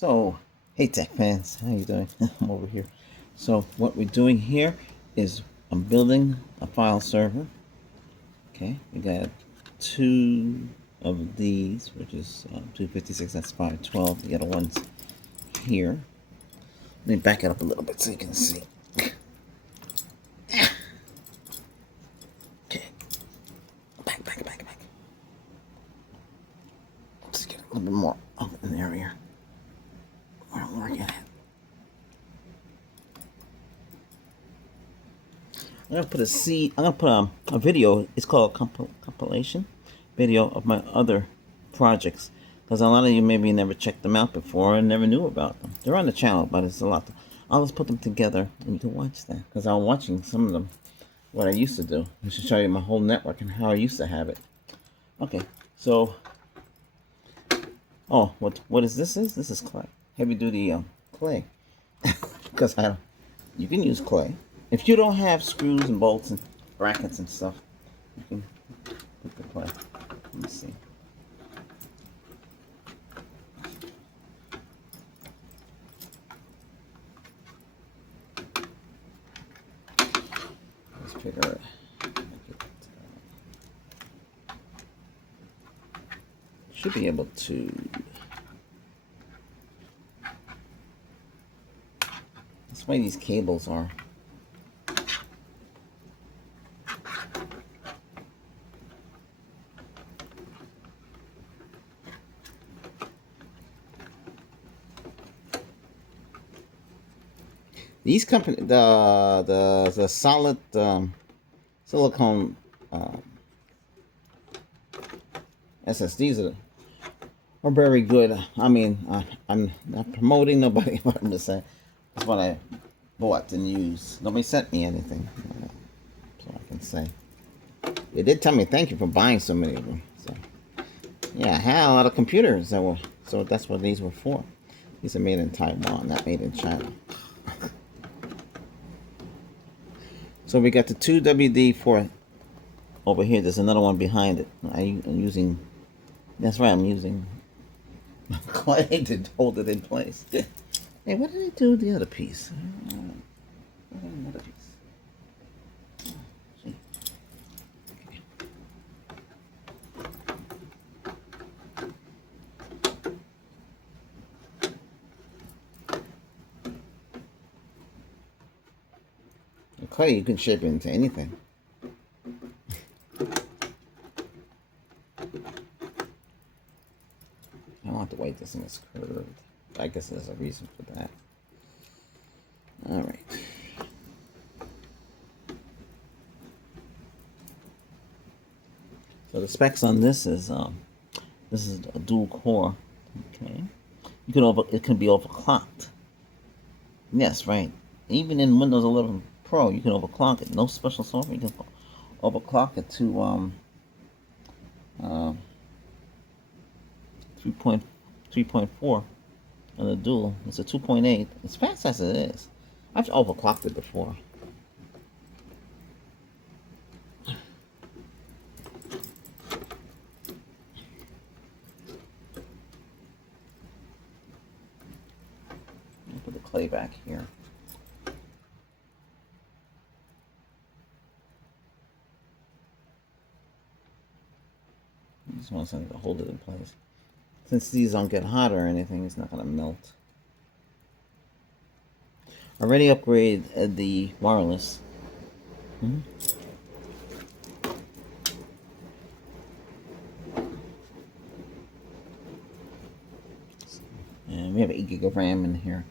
So, hey tech fans, how you doing? I'm over here. So, what we're doing here is I'm building a file server. Okay, we got two of these, which is 256. That's 512. The other one's here. Let me back it up a little bit so you can see. Okay, back. Let's get a little bit more up in the area. Where I'm working at. I'm gonna put I'm gonna put a video. It's called compilation video of my other projects, because a lot of you maybe never checked them out before and never knew about them. They're on the channel, but it's a lot. I'll just put them together and you can watch that, because I'm watching some of them. What I used to do. I should show you my whole network and how I used to have it. Okay, so what is this? This is clay, heavy duty clay, because you can use clay. If you don't have screws and bolts and brackets and stuff, you can put the clay. Let me see. Let's figure it. Should be able to. That's why these cables are. These the solid silicone SSDs are very good. I mean, I'm not promoting nobody, but I'm just saying that's what I bought and used. Nobody sent me anything, so I can say they did tell me thank you for buying so many of them. So yeah, I had a lot of computers that were, so that's what these were for. These are made in Taiwan, not made in China. So we got the 2WD-4 over here. There's another one behind it. I'm using, that's right, I'm using clay to hold it in place. Hey, what did I do with the other piece? Another piece. Clay, you can shape it into anything. I don't want the way this thing is curved. I guess there's a reason for that. Alright. So the specs on this is a dual core. Okay. It can be overclocked. Yes, right. Even in Windows 11 Pro, you can overclock it. No special software. You can overclock it to 3.4 on the dual. It's a 2.8. As fast as it is. I've overclocked it before. I'll put the clay back here. I just want something to hold it in place. Since these don't get hot or anything, it's not going to melt. I already upgraded the wireless. And we have 8 gig of RAM in here.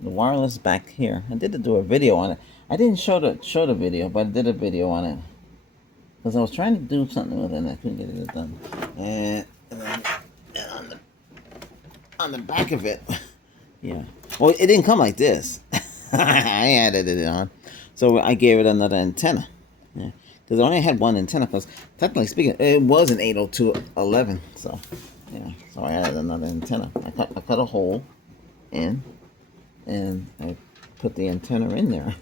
The wireless back here. I did do a video on it. I didn't show the video, but I did a video on it. Because I was trying to do something with it and I couldn't get it done. And then on the back of it, yeah. Well, it didn't come like this. I added it on. So I gave it another antenna. Yeah. Because I only had one antenna. Because technically speaking, it was an 802.11. So, yeah. So I added another antenna. I cut a hole in. And I put the antenna in there.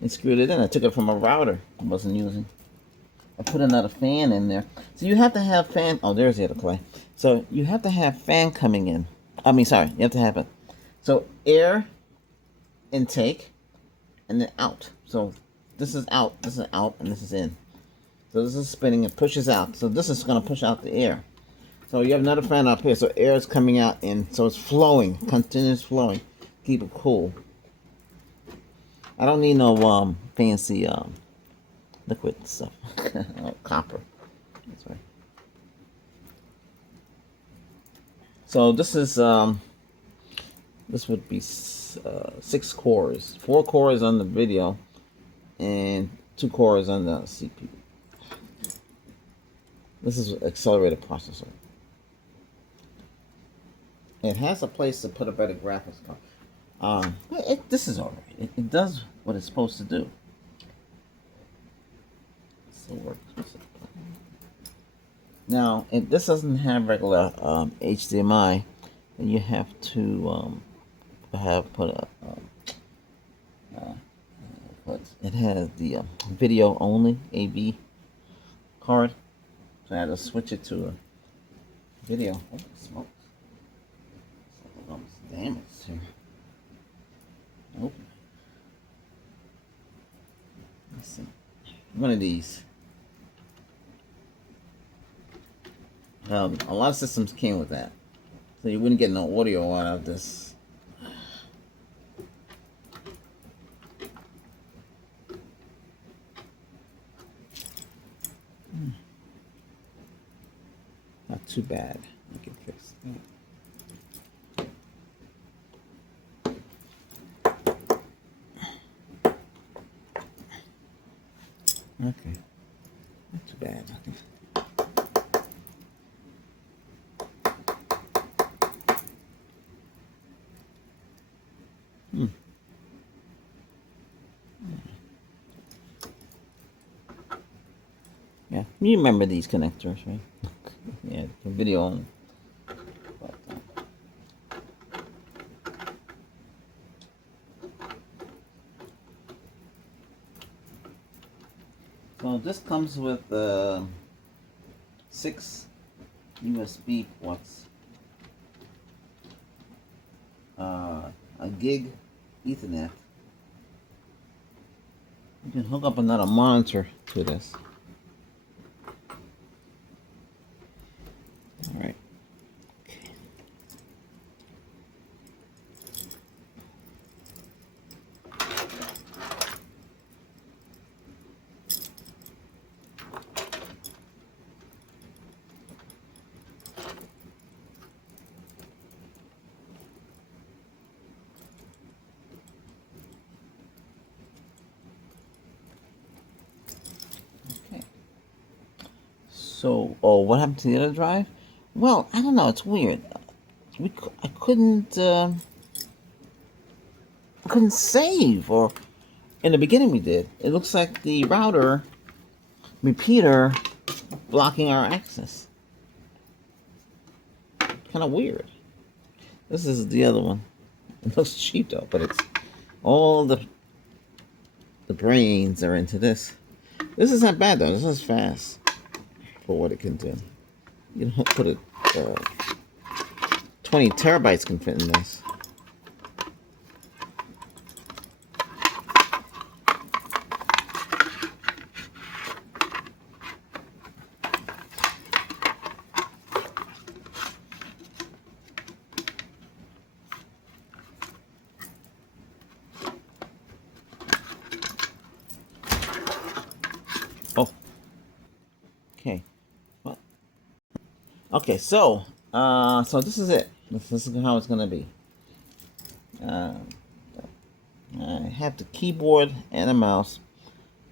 And screwed it in. I took it from a router I wasn't using. I put another fan in there. So you have to have fan. Oh, there's the other clay. So you have to have fan coming in I mean, sorry, you have to have it. So air intake and then out. So this is out, and this is in. So this is spinning, it pushes out. So this is going to push out the air. So you have another fan up here. So air is coming out in. So it's flowing, continuous flowing. Keep it cool. I don't need no fancy liquid stuff. Copper. That's right. So this is this would be 6 cores, 4 cores on the video, and 2 cores on the CPU. This is an accelerated processor. It has a place to put a better graphics card. This is alright. It does what it's supposed to do. Still works. Now, if this doesn't have regular HDMI, then you have to put a it has the video only AV card, so I had to switch it to a video. Oh, smoke! Something almost damaged here. Nope. Let's see. One of these. A lot of systems came with that, so you wouldn't get no audio out of this. Not too bad. You can fix that. Okay. Not too bad. Yeah, you remember these connectors, right? Yeah, the video only. So this comes with 6 USB ports, a gig Ethernet. You can hook up another monitor to this. All right. So, what happened to the other drive? Well, I don't know. It's weird. I couldn't save, or in the beginning we did. It looks like the router repeater blocking our access. Kind of weird. This is the other one. It looks cheap though, but it's all the brains are into this. This is not bad though. This is fast for what it can do. You can put it 20 terabytes can fit in this. Oh. Okay. What? Okay, so this is it. This is how it's gonna be. I have the keyboard and a mouse.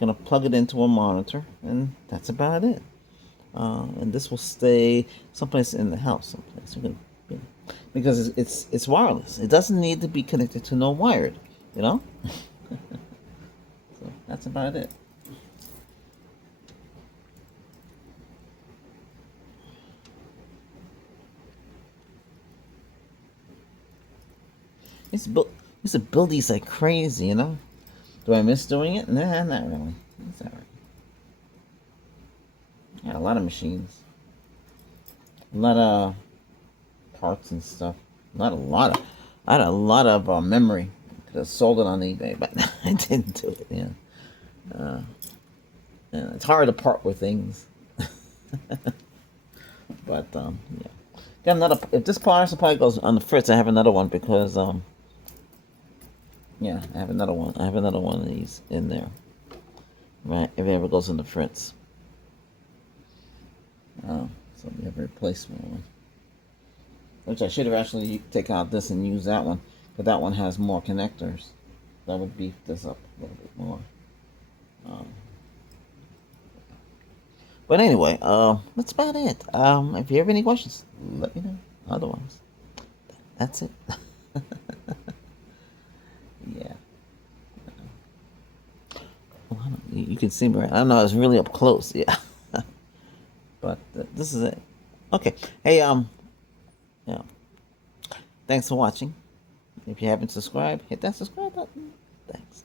Gonna plug it into a monitor, and that's about it. And this will stay someplace in the house, someplace. Because it's wireless. It doesn't need to be connected to no wired, you know. So that's about it. Used to build these like crazy, you know. Do I miss doing it? Nah, not really. It's alright. Yeah, a lot of machines, a lot of parts and stuff. Not a lot of. I had a lot of memory. Could have sold it on eBay, but I didn't do it. Yeah. Yeah, it's hard to part with things. But yeah. Got another. If this power supply goes on the fritz, I have another one because yeah, I have another one. I have another one of these in there. Right, if it ever goes in the fritz. So we have a replacement one. Which I should have actually taken out this and used that one, but that one has more connectors. That would beef this up a little bit more. Um, but anyway, that's about it. If you have any questions, let me know. Otherwise, that's it. Yeah. Well, you can see me. Right? I don't know. It's really up close. Yeah. But this is it. Okay. Hey, yeah. Thanks for watching. If you haven't subscribed, hit that subscribe button. Thanks.